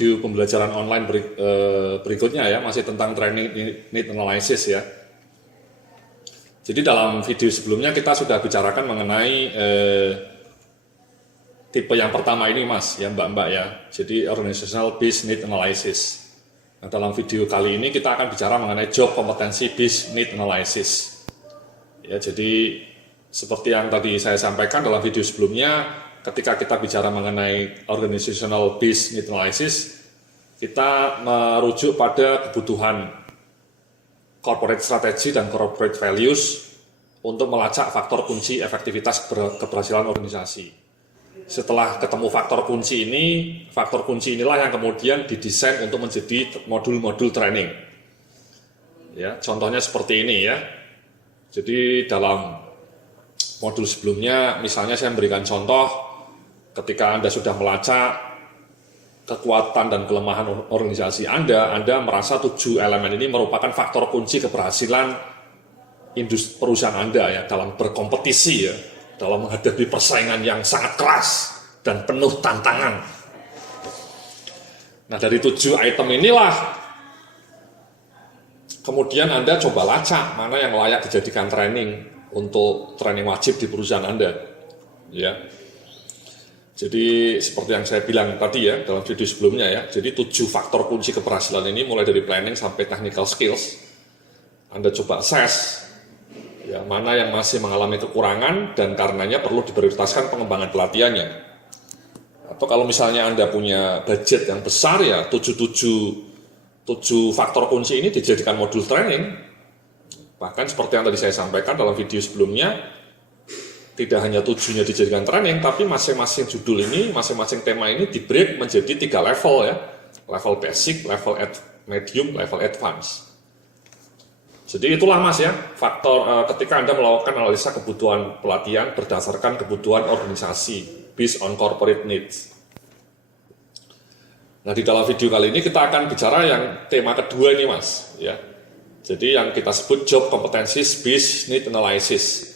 video pembelajaran online berikutnya ya, masih tentang training need analysis ya. Jadi dalam video sebelumnya kita sudah bicarakan mengenai tipe yang pertama ini Mas, ya Mbak ya. Jadi Organizational Based Need Analysis. Nah, dalam video kali ini kita akan bicara mengenai Job Competency Based Need Analysis. Ya, jadi seperti yang tadi saya sampaikan dalam video sebelumnya, ketika kita bicara mengenai Organizational Based Need Analysis, kita merujuk pada kebutuhan corporate strategy dan corporate values untuk melacak faktor kunci efektivitas keberhasilan organisasi. Setelah ketemu faktor kunci ini, faktor kunci inilah yang kemudian didesain untuk menjadi modul-modul training. Ya, contohnya seperti ini ya. Jadi dalam modul sebelumnya, misalnya saya memberikan contoh, ketika Anda sudah melacak kekuatan dan kelemahan organisasi Anda merasa 7 elemen ini merupakan faktor kunci keberhasilan perusahaan Anda ya dalam berkompetisi ya, dalam menghadapi persaingan yang sangat keras dan penuh tantangan. Nah, dari 7 item inilah kemudian Anda coba lacak mana yang layak dijadikan training untuk training wajib di perusahaan Anda. Ya. Jadi seperti yang saya bilang tadi ya dalam video sebelumnya ya. Jadi 7 faktor kunci keberhasilan ini mulai dari planning sampai technical skills. Anda coba assess ya, mana yang masih mengalami kekurangan dan karenanya perlu diprioritaskan pengembangan pelatihannya. Atau kalau misalnya Anda punya budget yang besar ya, 7 faktor kunci ini dijadikan modul training. Bahkan seperti yang tadi saya sampaikan dalam video sebelumnya, tidak hanya 7-nya dijadikan training, tapi masing-masing judul ini, masing-masing tema ini di-break menjadi 3 level ya. Level basic, level medium, level advance. Jadi itulah Mas ya, faktor ketika Anda melakukan analisa kebutuhan pelatihan berdasarkan kebutuhan organisasi, based on corporate needs. Nah, di dalam video kali ini kita akan bicara yang tema kedua ini Mas. Ya. Jadi yang kita sebut Job Competencies Based Need Analysis.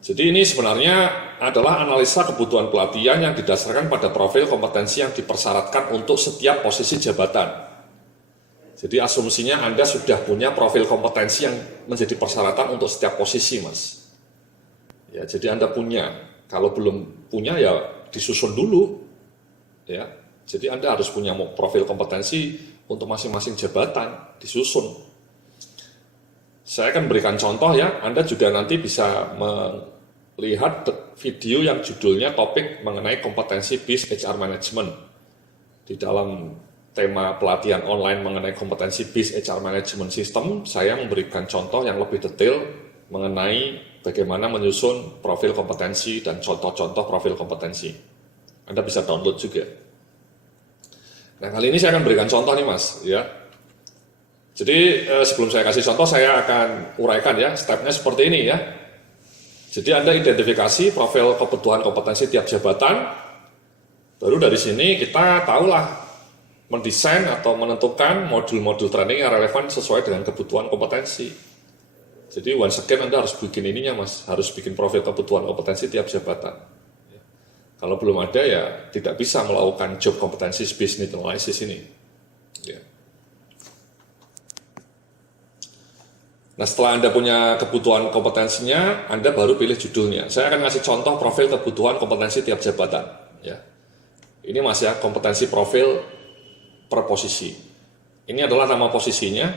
Jadi ini sebenarnya adalah analisa kebutuhan pelatihan yang didasarkan pada profil kompetensi yang dipersyaratkan untuk setiap posisi jabatan. Jadi asumsinya Anda sudah punya profil kompetensi yang menjadi persyaratan untuk setiap posisi, Mas. Ya, jadi Anda punya. Kalau belum punya ya disusun dulu. Ya. Jadi Anda harus punya profil kompetensi untuk masing-masing jabatan, disusun. Saya akan berikan contoh ya. Anda juga nanti bisa melihat video yang judulnya topik mengenai kompetensi based HR management. Di dalam tema pelatihan online mengenai kompetensi based HR management system, saya memberikan contoh yang lebih detail mengenai bagaimana menyusun profil kompetensi dan contoh-contoh profil kompetensi. Anda bisa download juga. Nah, kali ini saya akan berikan contoh nih Mas, ya. Jadi sebelum saya kasih contoh, saya akan uraikan ya, stepnya seperti ini ya. Jadi Anda identifikasi profil kebutuhan kompetensi tiap jabatan, baru dari sini kita tahulah mendesain atau menentukan modul-modul training yang relevan sesuai dengan kebutuhan kompetensi. Jadi once again Anda harus bikin ininya Mas, harus bikin profil kebutuhan kompetensi tiap jabatan. Kalau belum ada ya tidak bisa melakukan job competencies based need analysis ini. Ya. Nah, setelah Anda punya kebutuhan kompetensinya, Anda baru pilih judulnya. Saya akan ngasih contoh profil kebutuhan kompetensi tiap jabatan. Ya. Ini Mas ya, kompetensi profil per posisi. Ini adalah nama posisinya,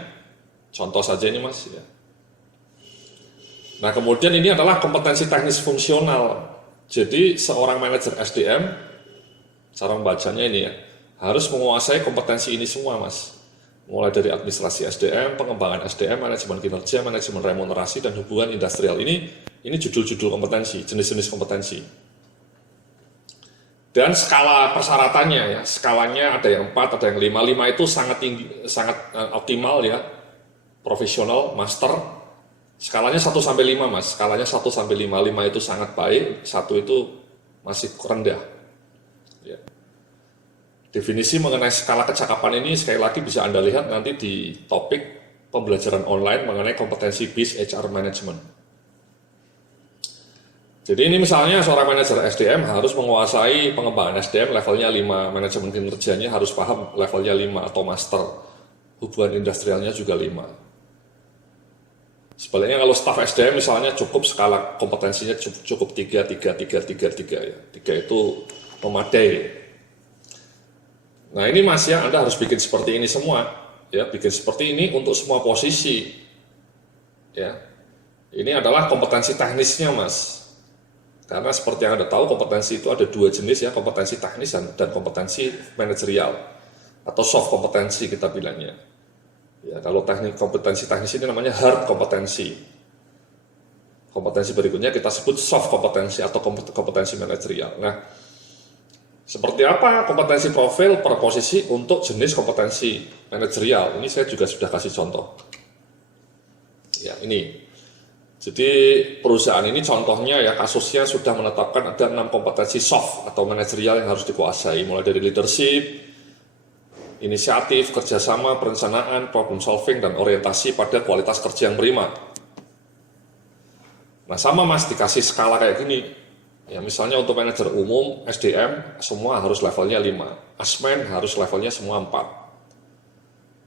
contoh saja ini Mas. Ya. Nah, kemudian ini adalah kompetensi teknis fungsional. Jadi seorang manajer SDM, cara membacanya ini ya, harus menguasai kompetensi ini semua Mas. Mulai dari administrasi SDM, pengembangan SDM, manajemen kinerja, manajemen remunerasi, dan hubungan industrial. Ini judul-judul kompetensi, jenis-jenis kompetensi. Dan skala persyaratannya ya, skalanya ada yang 4, ada yang 5. 5 itu sangat tinggi, sangat optimal ya, profesional, master. Skalanya 1-5 Mas, skalanya 1-5. 5 itu sangat baik, 1 itu masih rendah. Ya. Definisi mengenai skala kecakapan ini sekali lagi bisa Anda lihat nanti di topik pembelajaran online mengenai kompetensi based HR management. Jadi ini misalnya seorang manajer SDM harus menguasai pengembangan SDM levelnya 5, manajemen kinerjanya harus paham levelnya 5 atau master, hubungan industrialnya juga 5. Sebaliknya kalau staf SDM misalnya cukup skala kompetensinya cukup 3 ya. 3 itu memadai. Nah ini Mas ya, Anda harus bikin seperti ini semua. Ya, bikin seperti ini untuk semua posisi. Ya. Ini adalah kompetensi teknisnya Mas. Karena seperti yang Anda tahu, kompetensi itu ada 2 jenis ya, kompetensi teknis dan kompetensi manajerial atau soft kompetensi kita bilangnya. Ya, kalau kompetensi teknis ini namanya hard kompetensi. Kompetensi berikutnya kita sebut soft kompetensi atau kompetensi manajerial. Nah, seperti apa kompetensi profil per posisi untuk jenis kompetensi manajerial? Ini saya juga sudah kasih contoh. Ya, ini. Jadi perusahaan ini contohnya ya kasusnya sudah menetapkan ada 6 kompetensi soft atau manajerial yang harus dikuasai, mulai dari leadership, inisiatif, kerjasama, perencanaan, problem solving, dan orientasi pada kualitas kerja yang prima. Nah sama Mas, dikasih skala kayak gini. Ya misalnya untuk manajer umum, SDM, semua harus levelnya 5. Asmen harus levelnya semua 4.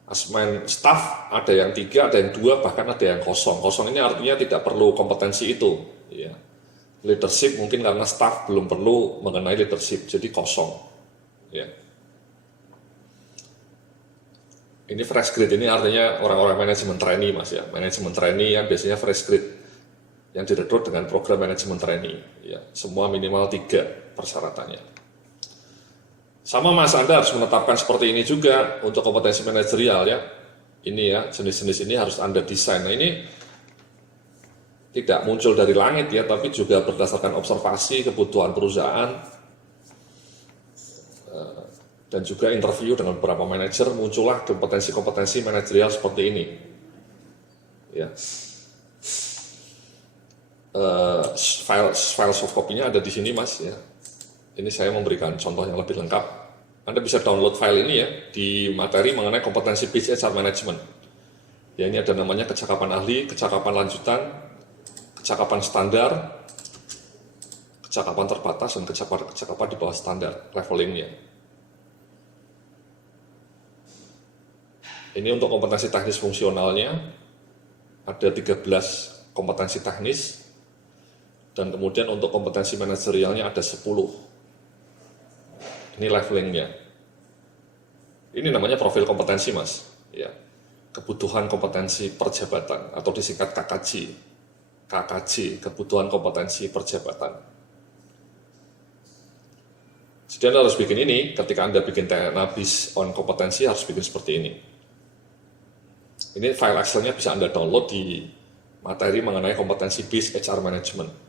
Asmen staff ada yang 3, ada yang 2, bahkan ada yang kosong. Kosong ini artinya tidak perlu kompetensi itu. Ya. Leadership mungkin karena staff belum perlu mengenai leadership, jadi kosong. Ya. Ini fresh grade, ini artinya orang-orang manajemen trainee Mas ya. Manajemen trainee yang biasanya fresh grade yang direkrut dengan program manajemen trainee. Ya. Semua minimal 3 persyaratannya. Sama Mas, Anda harus menetapkan seperti ini juga untuk kompetensi manajerial ya. Ini ya, jenis-jenis ini harus Anda desain. Nah ini tidak muncul dari langit ya, tapi juga berdasarkan observasi kebutuhan perusahaan dan juga interview dengan beberapa manajer, muncullah kompetensi-kompetensi manajerial seperti ini. Ya. File soft copy-nya ada di sini Mas ya. Ini saya memberikan contoh yang lebih lengkap. Anda bisa download file ini ya di materi mengenai kompetensi Biz HR Management. Ya ini ada namanya kecakapan ahli, kecakapan lanjutan, kecakapan standar, kecakapan terbatas, dan kecakapan di bawah standar levelingnya. Ini untuk kompetensi teknis fungsionalnya ada 13 kompetensi teknis, dan kemudian untuk kompetensi manajerialnya ada 10. Ini levelingnya. Ini namanya profil kompetensi Mas. Ya. Kebutuhan kompetensi perjabatan atau disingkat KKJ. KKJ, kebutuhan kompetensi perjabatan. Jadi Anda harus bikin ini, ketika Anda bikin TNA-BIS on kompetensi harus bikin seperti ini. Ini file Excel-nya bisa Anda download di materi mengenai kompetensi BIS HR Management.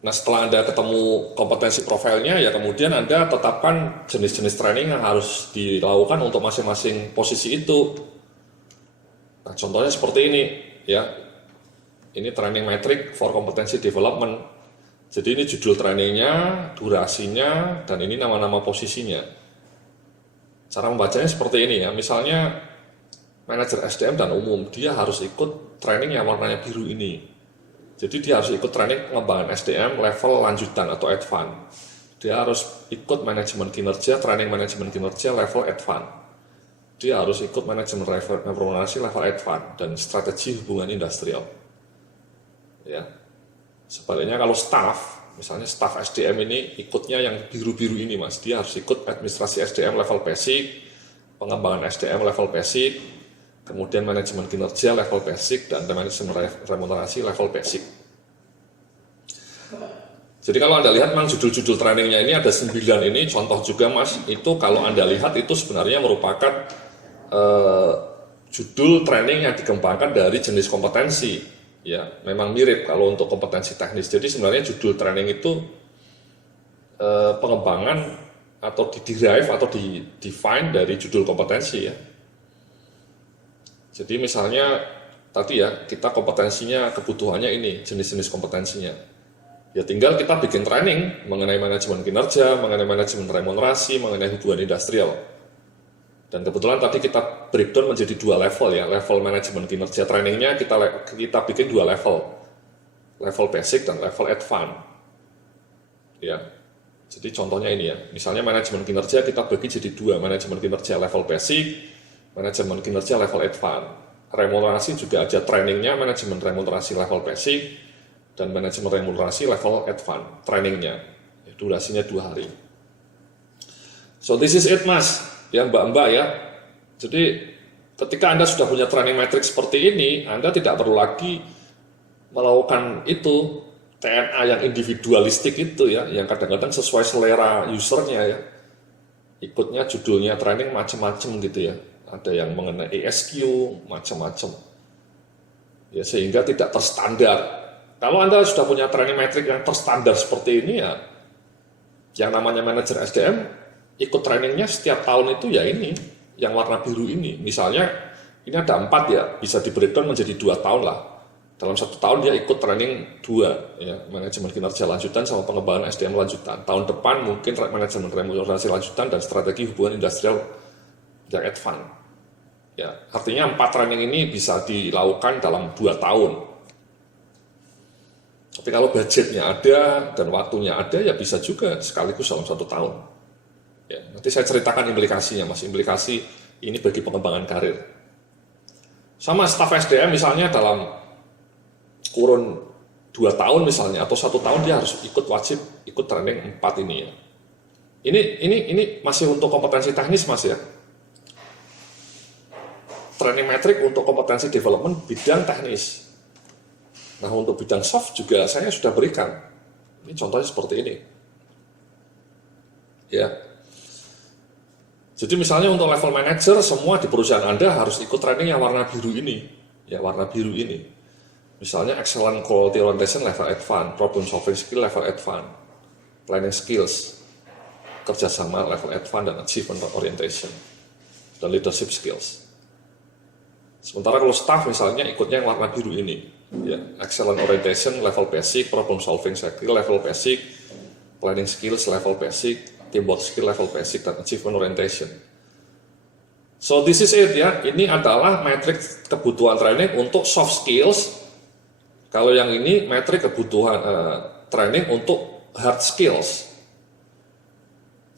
Nah setelah Anda ketemu kompetensi profilnya, ya kemudian Anda tetapkan jenis-jenis training yang harus dilakukan untuk masing-masing posisi itu. Nah contohnya seperti ini, ya. Ini training metric for competency development. Jadi ini judul trainingnya, durasinya, dan ini nama-nama posisinya. Cara membacanya seperti ini ya, misalnya manajer SDM dan umum, dia harus ikut training yang warnanya biru ini. Jadi dia harus ikut training pengembangan SDM level lanjutan atau advance. Dia harus ikut manajemen kinerja, training manajemen kinerja level advance. Dia harus ikut manajemen reformasi level advance dan strategi hubungan industrial. Ya. Sebaliknya kalau staff, misalnya staff SDM ini ikutnya yang biru-biru ini Mas, dia harus ikut administrasi SDM level basic, pengembangan SDM level basic, kemudian manajemen kinerja level basic, dan manajemen remunerasi level basic. Jadi kalau Anda lihat memang judul-judul trainingnya ini ada 9 ini, contoh juga Mas, itu kalau Anda lihat itu sebenarnya merupakan judul training yang dikembangkan dari jenis kompetensi. Ya, memang mirip kalau untuk kompetensi teknis. Jadi sebenarnya judul training itu pengembangan atau di-derive atau di-define dari judul kompetensi ya. Jadi misalnya tadi ya, kita kompetensinya, kebutuhannya ini, jenis-jenis kompetensinya. Ya tinggal kita bikin training mengenai manajemen kinerja, mengenai manajemen remunerasi, mengenai hubungan industrial. Dan kebetulan tadi kita breakdown menjadi 2 level ya, level manajemen kinerja trainingnya kita bikin 2 level. level basic dan level advance. Ya. Jadi contohnya ini ya, misalnya manajemen kinerja kita bagi jadi dua, manajemen kinerja level basic, manajemen kinerja level advance. Remunerasi juga ada trainingnya, manajemen remunerasi level basic, dan manajemen remunerasi level advance, trainingnya. Durasinya 2 hari. So this is it mas, ya mbak-mbak ya. Jadi ketika Anda sudah punya training matrix seperti ini, Anda tidak perlu lagi melakukan itu, TNA yang individualistik itu ya, yang kadang-kadang sesuai selera usernya ya. Ikutnya judulnya training macam-macam gitu ya. Ada yang mengenai ESQ, macam-macam. Ya, sehingga tidak terstandar. Kalau Anda sudah punya training matrix yang terstandar seperti ini ya, yang namanya manajer SDM, ikut trainingnya setiap tahun itu ya ini, yang warna biru ini. Misalnya, ini ada 4 ya, bisa di breakdown menjadi 2 tahun lah. Dalam 1 tahun dia ikut training 2, ya, manajemen kinerja lanjutan sama pengembangan SDM lanjutan. Tahun depan mungkin manajemen remunerasi lanjutan dan strategi hubungan industrial yang advance. Ya, artinya 4 training ini bisa dilakukan dalam 2 tahun. Tapi kalau budgetnya ada dan waktunya ada ya bisa juga sekaligus dalam 1 tahun. Ya, nanti saya ceritakan implikasinya mas, implikasi ini bagi pengembangan karir. Sama staf SDM misalnya dalam kurun 2 tahun misalnya atau 1 tahun dia harus wajib ikut training 4 ini ya. Ini masih untuk kompetensi teknis mas ya. Training metrik untuk kompetensi development bidang teknis. Nah untuk bidang soft juga saya sudah berikan. Ini contohnya seperti ini. Ya. Jadi misalnya untuk level manager semua di perusahaan Anda harus ikut training yang warna biru ini. Ya warna biru ini. Misalnya excellent quality orientation level advance, problem solving skill level advance, planning skills, kerjasama level advance dan achievement orientation, dan leadership skills. Sementara kalau staff misalnya ikutnya yang warna biru ini, ya excellent orientation level basic, problem solving skill level basic, planning skills level basic, teamwork skill level basic, dan achievement orientation. So this is it ya, ini adalah matriks kebutuhan training untuk soft skills. Kalau yang ini metrik kebutuhan training untuk hard skills.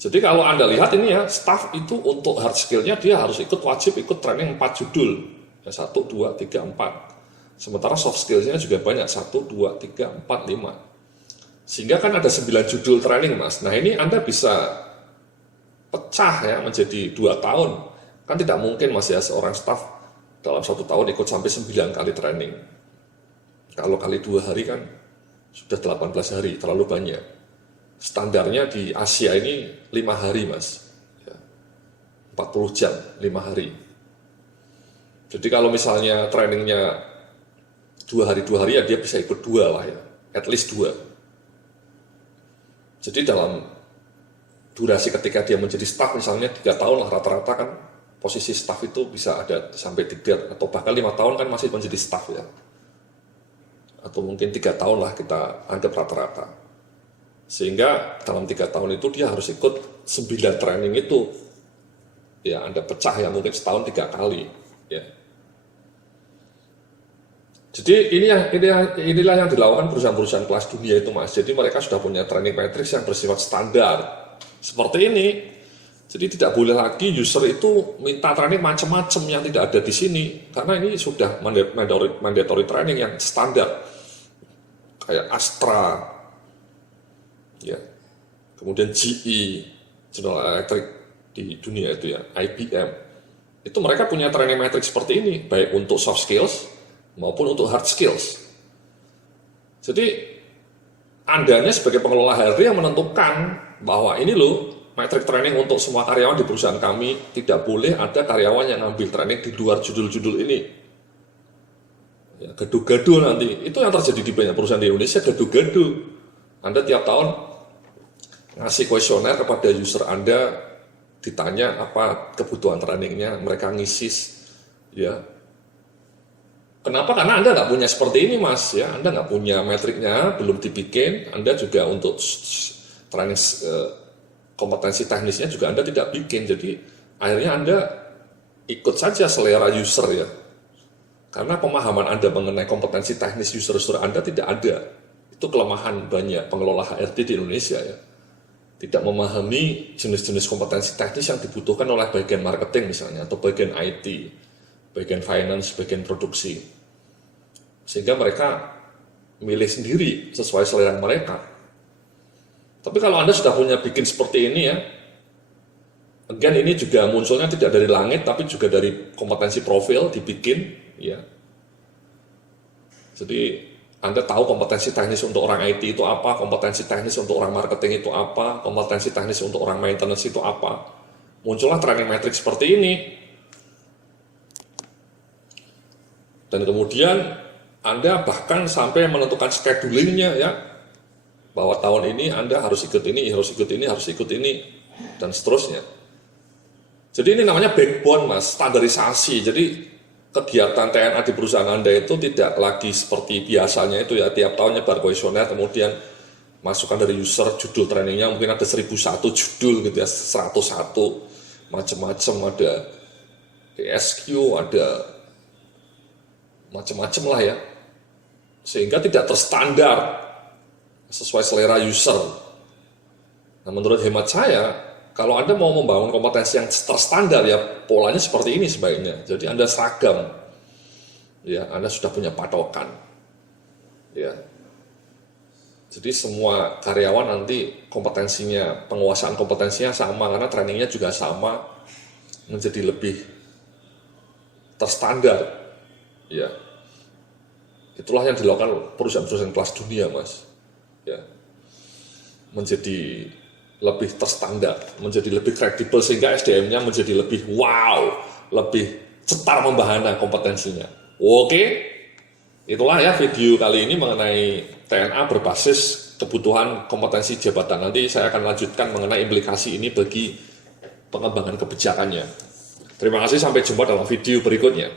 Jadi kalau Anda lihat ini ya, staff itu untuk hard skillnya dia harus wajib ikut training 4 judul. Ya, 1, 2, 3, 4. Sementara soft skillsnya juga banyak, 1, 2, 3, 4, 5. Sehingga kan ada 9 judul training mas. Nah ini Anda bisa pecah ya menjadi 2 tahun. Kan tidak mungkin mas ya seorang staff dalam 1 tahun ikut sampai 9 kali training. Kalau kali 2 hari kan sudah 18 hari, terlalu banyak. Standarnya di Asia ini 5 hari mas, 40 jam, 5 hari. Jadi kalau misalnya trainingnya 2 hari ya dia bisa ikut 2 lah ya, at least 2. Jadi dalam durasi ketika dia menjadi staff misalnya 3 tahun lah rata-rata kan posisi staff itu bisa ada sampai 3 atau bahkan 5 tahun kan masih menjadi staff ya. Atau mungkin 3 tahun lah kita anggap rata-rata. Sehingga dalam 3 tahun itu dia harus ikut 9 training itu. Ya Anda pecah ya mungkin setahun 3 kali. Ya. Jadi inilah yang dilakukan perusahaan-perusahaan kelas dunia itu mas. Jadi mereka sudah punya training matrix yang bersifat standar. Seperti ini. Jadi tidak boleh lagi user itu minta training macam-macam yang tidak ada di sini. Karena ini sudah mandatory training yang standar. Kayak Astra, ya, kemudian GE, General Electric di dunia itu ya, IBM. Itu mereka punya training matrix seperti ini, baik untuk soft skills maupun untuk hard skills. Jadi, Andanya sebagai pengelola HRD yang menentukan bahwa ini loh, matrix training untuk semua karyawan di perusahaan kami, tidak boleh ada karyawan yang ngambil training di luar judul-judul ini. Ya, gaduh-gaduh nanti, itu yang terjadi di banyak perusahaan di Indonesia, gaduh-gaduh. Anda tiap tahun ngasih kuesioner kepada user Anda, ditanya apa kebutuhan trainingnya, mereka ngisis, ya. Kenapa? Karena Anda nggak punya seperti ini mas, ya. Anda nggak punya metriknya, belum dibikin. Anda juga untuk training kompetensi teknisnya juga Anda tidak bikin. Jadi akhirnya Anda ikut saja selera user ya. Karena pemahaman Anda mengenai kompetensi teknis user Anda tidak ada. Itu kelemahan banyak pengelola HRD di Indonesia ya. Tidak memahami jenis-jenis kompetensi teknis yang dibutuhkan oleh bagian marketing misalnya, atau bagian IT, bagian finance, bagian produksi. Sehingga mereka milih sendiri sesuai selera mereka. Tapi kalau Anda sudah punya bikin seperti ini ya, again ini juga munculnya tidak dari langit, tapi juga dari kompetensi profil dibikin ya. Jadi Anda tahu kompetensi teknis untuk orang IT itu apa, kompetensi teknis untuk orang marketing itu apa, kompetensi teknis untuk orang maintenance itu apa. Muncullah training matrix seperti ini. Dan kemudian Anda bahkan sampai menentukan schedulingnya ya, bahwa tahun ini Anda harus ikut ini, harus ikut ini, harus ikut ini, dan seterusnya. Jadi ini namanya backbone mas, standarisasi. Jadi kegiatan TNA di perusahaan Anda itu tidak lagi seperti biasanya itu ya, tiap tahun nyebar kuesioner, kemudian masukan dari user, judul trainingnya mungkin ada 1001 judul gitu ya, 101, macam-macam, ada PSQ, ada macam-macam lah ya, sehingga tidak terstandar sesuai selera user. Nah menurut hemat saya, kalau Anda mau membangun kompetensi yang terstandar ya polanya seperti ini sebaiknya. Jadi Anda seragam, ya Anda sudah punya patokan, ya. Jadi semua karyawan nanti kompetensinya, penguasaan kompetensinya sama karena trainingnya juga sama, menjadi lebih terstandar, ya. Itulah yang dilakukan perusahaan-perusahaan kelas dunia, mas, ya, menjadi lebih terstandar, menjadi lebih kredibel sehingga SDM-nya menjadi lebih wow, lebih cetar membahana kompetensinya. Oke, itulah ya video kali ini mengenai TNA berbasis kebutuhan kompetensi jabatan. Nanti saya akan lanjutkan mengenai implikasi ini bagi pengembangan kebijakannya. Terima kasih, sampai jumpa dalam video berikutnya.